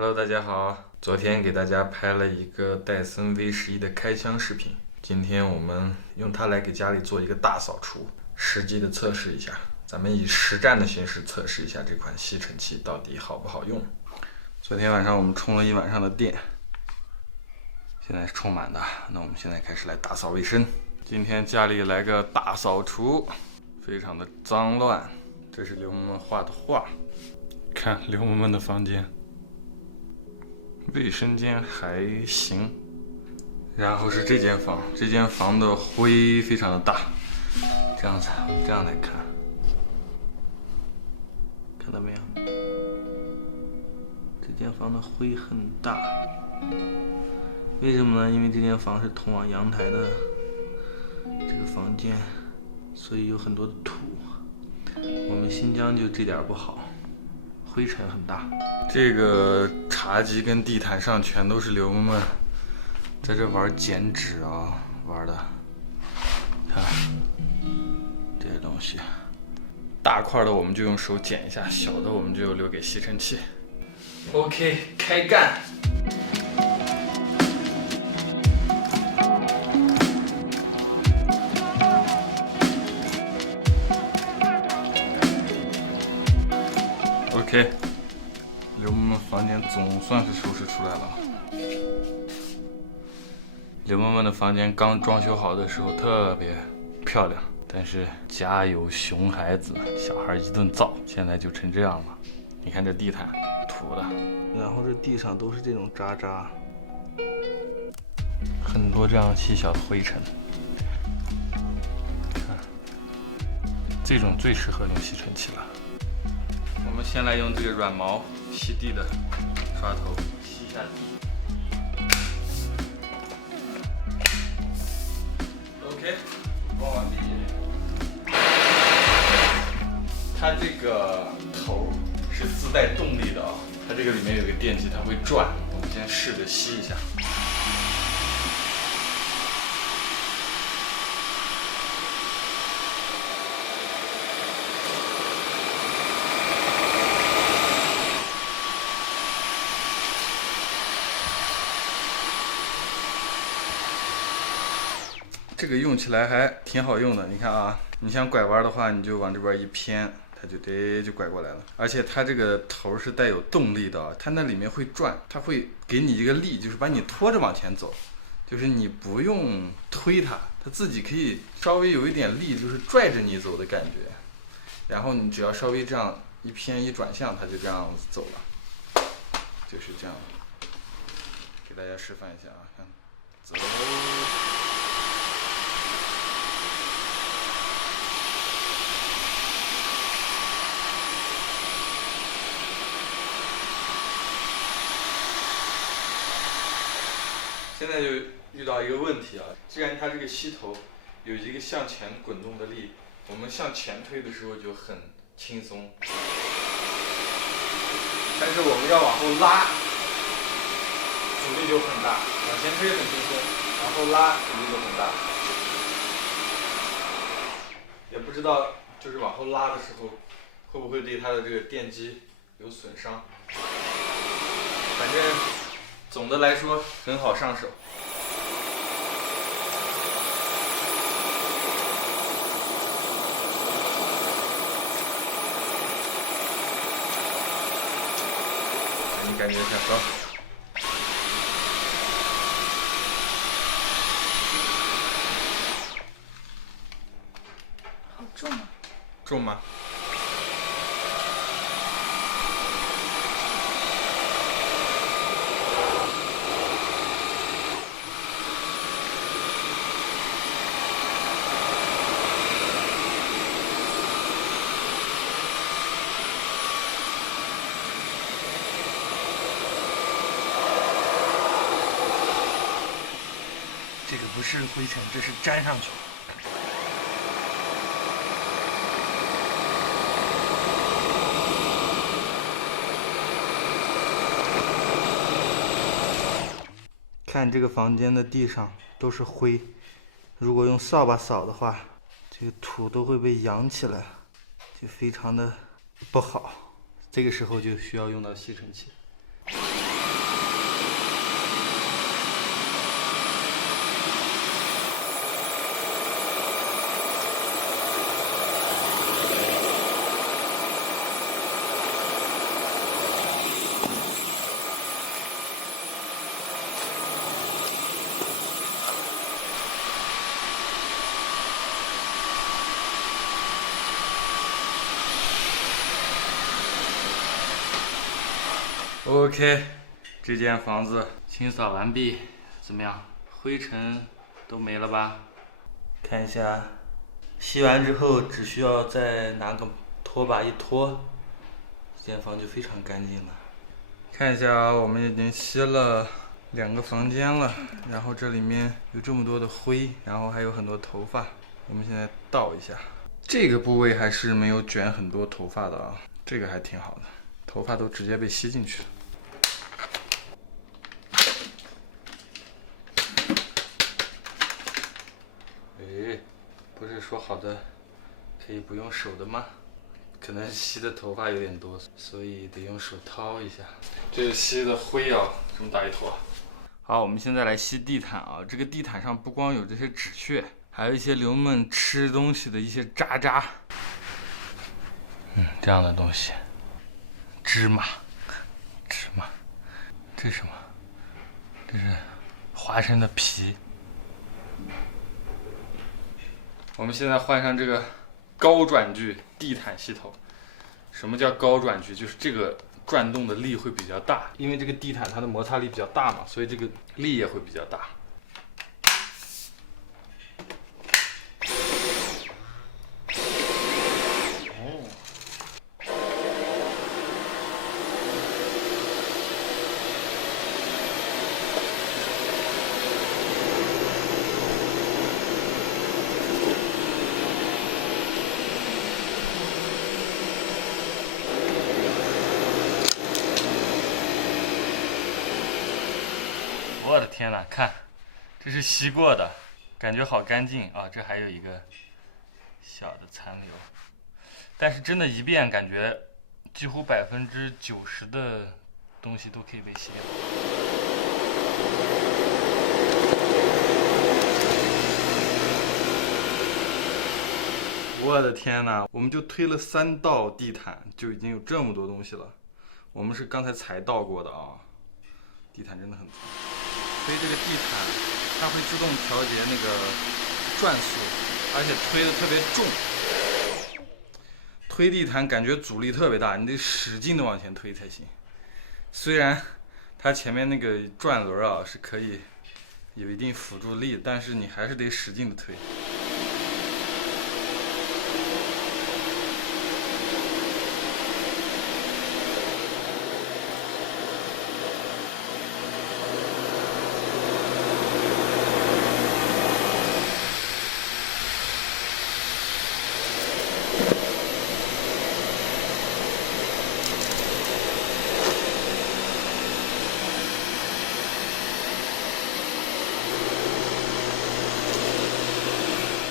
Hello， 大家好。昨天给大家拍了一个戴森 V11的开箱视频，今天我们用它来给家里做一个大扫除，实际的测试一下。咱们以实战的形式测试一下这款吸尘器到底好不好用。昨天晚上我们充了一晚上的电，现在是充满的。那我们现在开始来打扫卫生。今天家里来个大扫除，非常的脏乱。这是刘萌萌画的画，看刘萌萌的房间。卫生间还行，然后是这间房，这间房的灰非常的大，这样子，这样来看，看到没有？这间房的灰很大，为什么呢？因为这间房是通往阳台的这个房间，所以有很多的土。我们新疆就这点不好。灰尘很大，这个茶几跟地毯上全都是刘萌萌在这玩剪纸啊，玩的。看这些东西，大块的我们就用手剪一下，小的我们就留给吸尘器。OK， 开干。OK， 刘萌萌房间总算是收拾出来了。刘萌萌的房间刚装修好的时候特别漂亮，但是家有熊孩子，小孩一顿造，现在就成这样了。你看这地毯土的，然后这地上都是这种渣渣，很多这样细小的灰尘。看，这种最适合用吸尘器了。我们先来用这个软毛吸地的刷头吸一下地。OK， 装完毕。它这个头是自带动力的啊，它这个里面有个电机，它会转。我们先试着吸一下。这个用起来还挺好用的，你看啊，你想拐弯的话，你就往这边一偏，它就拐过来了。而且它这个头是带有动力的，它那里面会转，它会给你一个力，就是把你拖着往前走，就是你不用推它，它自己可以稍微有一点力，就是拽着你走的感觉。然后你只要稍微这样一偏一转向，它就这样子走了，就是这样。给大家示范一下啊，看，走。现在就遇到一个问题啊，既然它这个吸头有一个向前滚动的力，我们向前推的时候就很轻松，但是我们要往后拉，阻力就很大。往前推很轻松，往后拉阻力就很大。也不知道就是往后拉的时候，会不会对它的这个电机有损伤。反正总的来说很好上手。你感觉一下手。好重啊！重吗？这个不是灰尘，这是粘上去。看这个房间的地上都是灰，如果用扫把扫的话，这个土都会被扬起来，就非常的不好。这个时候就需要用到吸尘器。OK， 这间房子清扫完毕，怎么样？灰尘都没了吧？看一下，吸完之后只需要再拿个拖把一拖，这间房就非常干净了。看一下啊，我们已经吸了2个房间了，然后这里面有这么多的灰，然后还有很多头发。我们现在倒一下，这个部位还是没有卷很多头发的啊，这个还挺好的，头发都直接被吸进去了。哎，不是说好的可以不用手的吗？可能吸的头发有点多，所以得用手掏一下。这是吸的灰啊，这么大一坨。好，我们现在来吸地毯啊。这个地毯上不光有这些纸屑，还有一些流们吃东西的一些渣渣。这样的东西，芝麻，这是什么？这是花生的皮。我们现在换上这个高转距地毯吸头。什么叫高转距？就是这个转动的力会比较大，因为这个地毯它的摩擦力比较大嘛，所以这个力也会比较大。我的天哪，看，这是吸过的，感觉好干净啊！这还有一个小的残留，但是真的一遍感觉几乎90%的东西都可以被吸掉。我的天哪，我们就推了3道地毯，就已经有这么多东西了。我们是刚才才倒过的啊，地毯真的很脏。推这个地毯，它会自动调节那个转速，而且推的特别重。推地毯感觉阻力特别大，你得使劲的往前推才行。虽然它前面那个转轮啊是可以有一定辅助力，但是你还是得使劲的推。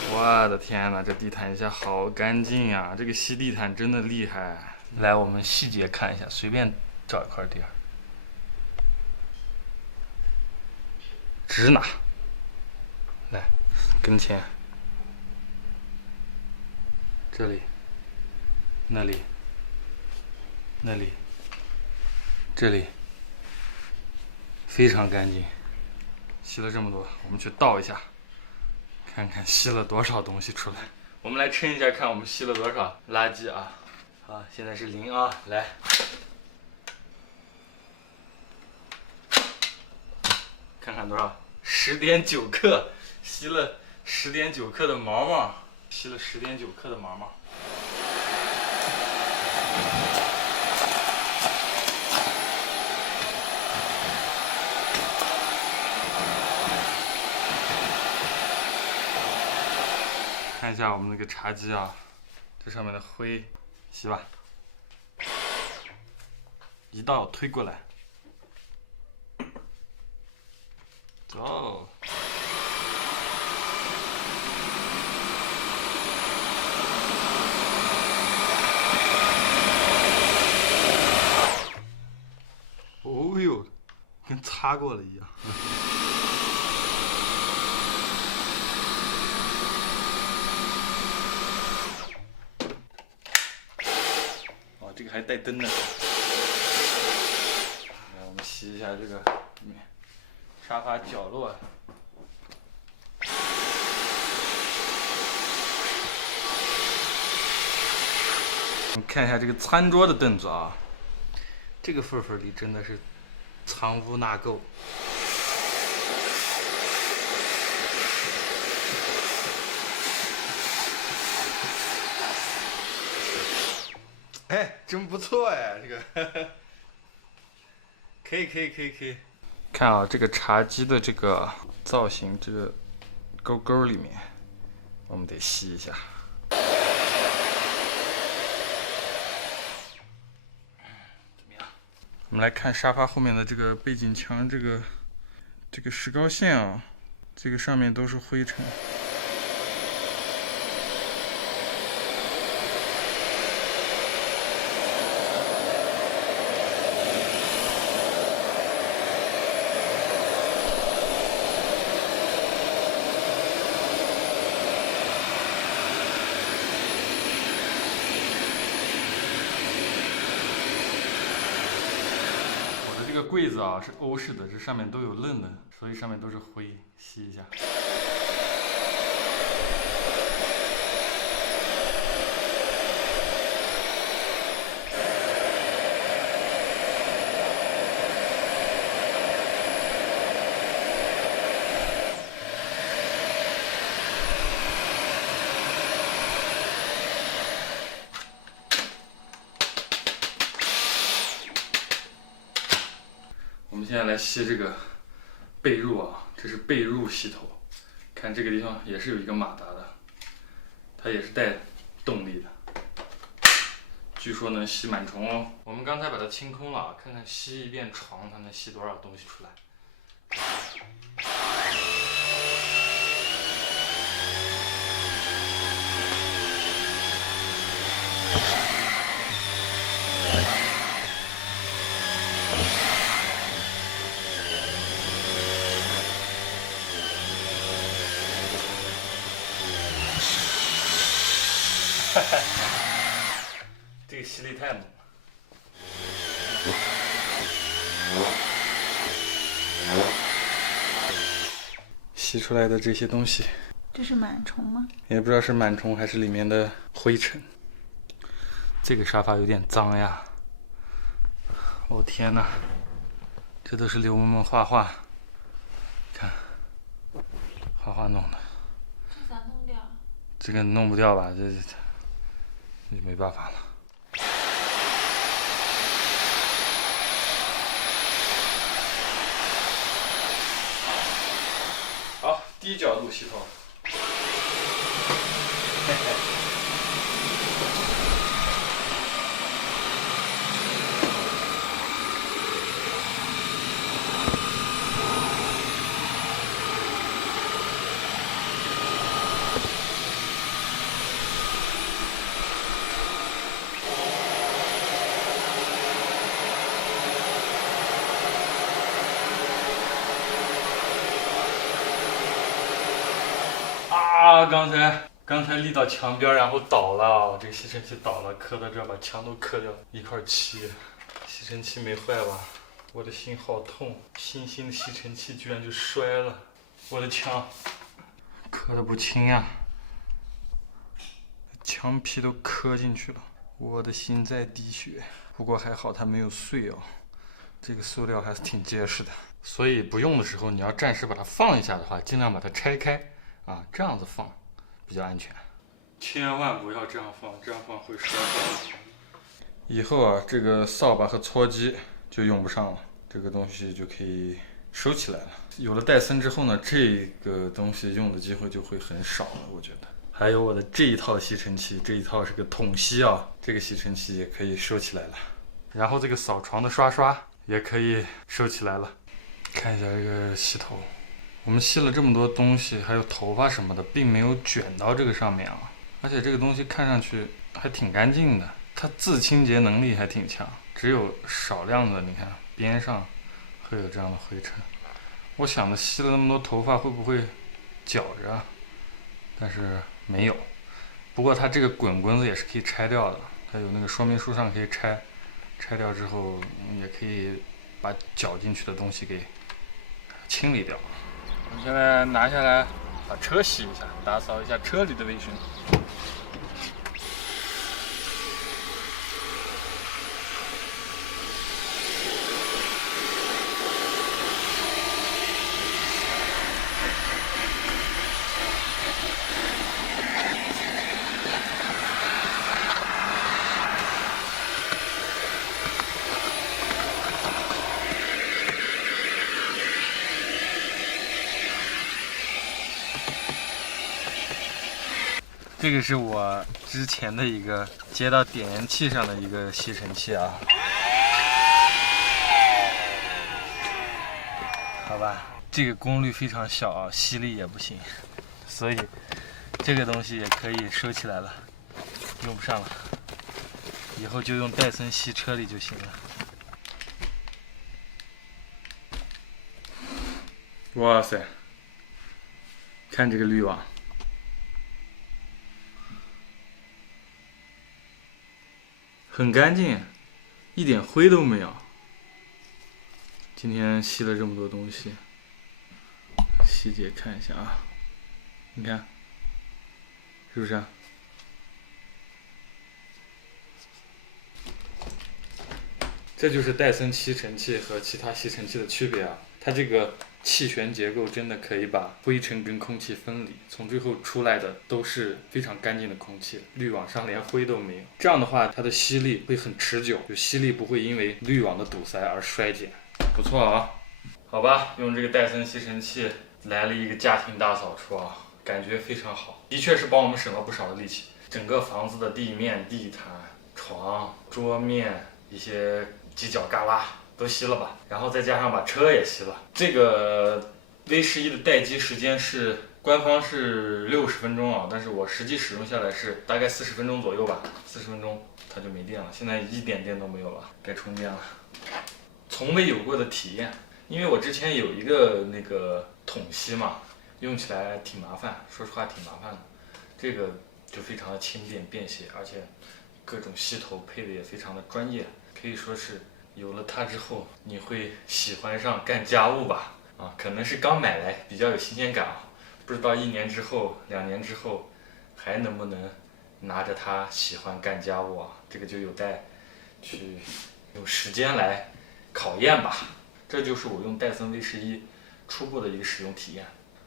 我的天哪，这地毯一下好干净啊！这个吸地毯真的厉害。来，我们细节看一下，随便找一块地儿，直拿。来，跟前，这里，那里，那里，这里，非常干净。吸了这么多，我们去倒一下。看看吸了多少东西出来，我们来称一下，看我们吸了多少垃圾啊！好，现在是0啊，来，看看多少，10.9克，吸了10.9克的毛毛，吸了10.9克的毛毛。看一下我们那个茶几啊，这上面的灰，吸吧，一道推过来，走。哦呦，跟擦过了一样。这个还带灯呢。来，我们吸一下这个沙发角落。我们看一下这个餐桌的凳子啊，这个缝缝里真的是藏污纳垢。哎，真不错哎，这个可以。看啊，这个茶几的这个造型，这个沟沟里面，我们得吸一下。怎么样？我们来看沙发后面的这个背景墙，这个石膏线啊，这个上面都是灰尘。这个柜子啊是欧式的，这上面都有棱的，所以上面都是灰，吸一下。我们现在来吸这个被褥啊，这是被褥吸头，看这个地方也是有一个马达的，它也是带动力的，据说能吸螨虫哦。我们刚才把它清空了，看看吸一遍床它能吸多少东西出来。这个吸力太猛了。吸出来的这些东西，这是螨虫吗？也不知道是螨虫还是里面的灰尘。这个沙发有点脏呀！哦天哪，这都是刘萌萌画画，看，画画弄的。这咋弄掉？这个弄不掉吧？这没办法了。好，低角度吸头。啊！刚才立到墙边，然后倒了，这个吸尘器倒了，磕到这儿，把墙都磕掉一块漆。吸尘器没坏吧？我的心好痛，新的吸尘器居然就摔了，我的墙磕得不轻呀，墙皮都磕进去了，我的心在滴血。不过还好它没有碎哦，这个塑料还是挺结实的，所以不用的时候你要暂时把它放一下的话，尽量把它拆开。啊，这样子放比较安全，千万不要这样放，这样放会摔坏。以后啊，这个扫把和搓机就用不上了，这个东西就可以收起来了。有了戴森之后呢，这个东西用的机会就会很少了，我觉得。还有我的这一套吸尘器，这一套是个桶吸啊，这个吸尘器也可以收起来了。然后这个扫床的刷也可以收起来了。看一下这个吸头。我们吸了这么多东西，还有头发什么的，并没有卷到这个上面啊。而且这个东西看上去还挺干净的，它自清洁能力还挺强。只有少量的，你看边上会有这样的灰尘。我想着吸了那么多头发会不会绞着，但是没有。不过它这个滚棍子也是可以拆掉的，它有那个说明书上可以拆掉之后，也可以把绞进去的东西给清理掉。我们现在拿下来，把车洗一下，打扫一下车里的卫生。这个是我之前的一个接到点烟器上的一个吸尘器啊，好吧，这个功率非常小啊，吸力也不行，所以这个东西也可以收起来了，用不上了，以后就用戴森吸车里就行了。哇塞，看这个滤网。很干净，一点灰都没有。今天吸了这么多东西，细节看一下啊，你看，是不是啊？这就是戴森吸尘器和其他吸尘器的区别啊，它这个气旋结构真的可以把灰尘跟空气分离，从最后出来的都是非常干净的空气，滤网上连灰都没有。这样的话，它的吸力会很持久，就吸力不会因为滤网的堵塞而衰减。不错啊，好吧，用这个戴森吸尘器来了一个家庭大扫除啊，感觉非常好，的确是帮我们省了不少的力气。整个房子的地面、地毯、床、桌面、一些犄角旮旯都吸了吧，然后再加上把车也吸了。这个 V11的待机时间是官方是60分钟啊，但是我实际使用下来是大概40分钟左右吧，40分钟它就没电了，现在一点电都没有了，该充电了。从未有过的体验，因为我之前有一个那个桶吸嘛，用起来挺麻烦，说实话挺麻烦的。这个就非常的轻便便携，而且各种吸头配的也非常的专业，可以说是有了它之后，你会喜欢上干家务吧？啊，可能是刚买来比较有新鲜感啊，不知道1年之后、2年之后，还能不能拿着它喜欢干家务啊？这个就有待去用时间来考验吧。这就是我用戴森 V11初步的一个使用体验。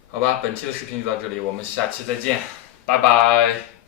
好吧，本期的视频就到这里，我们下期再见，拜拜。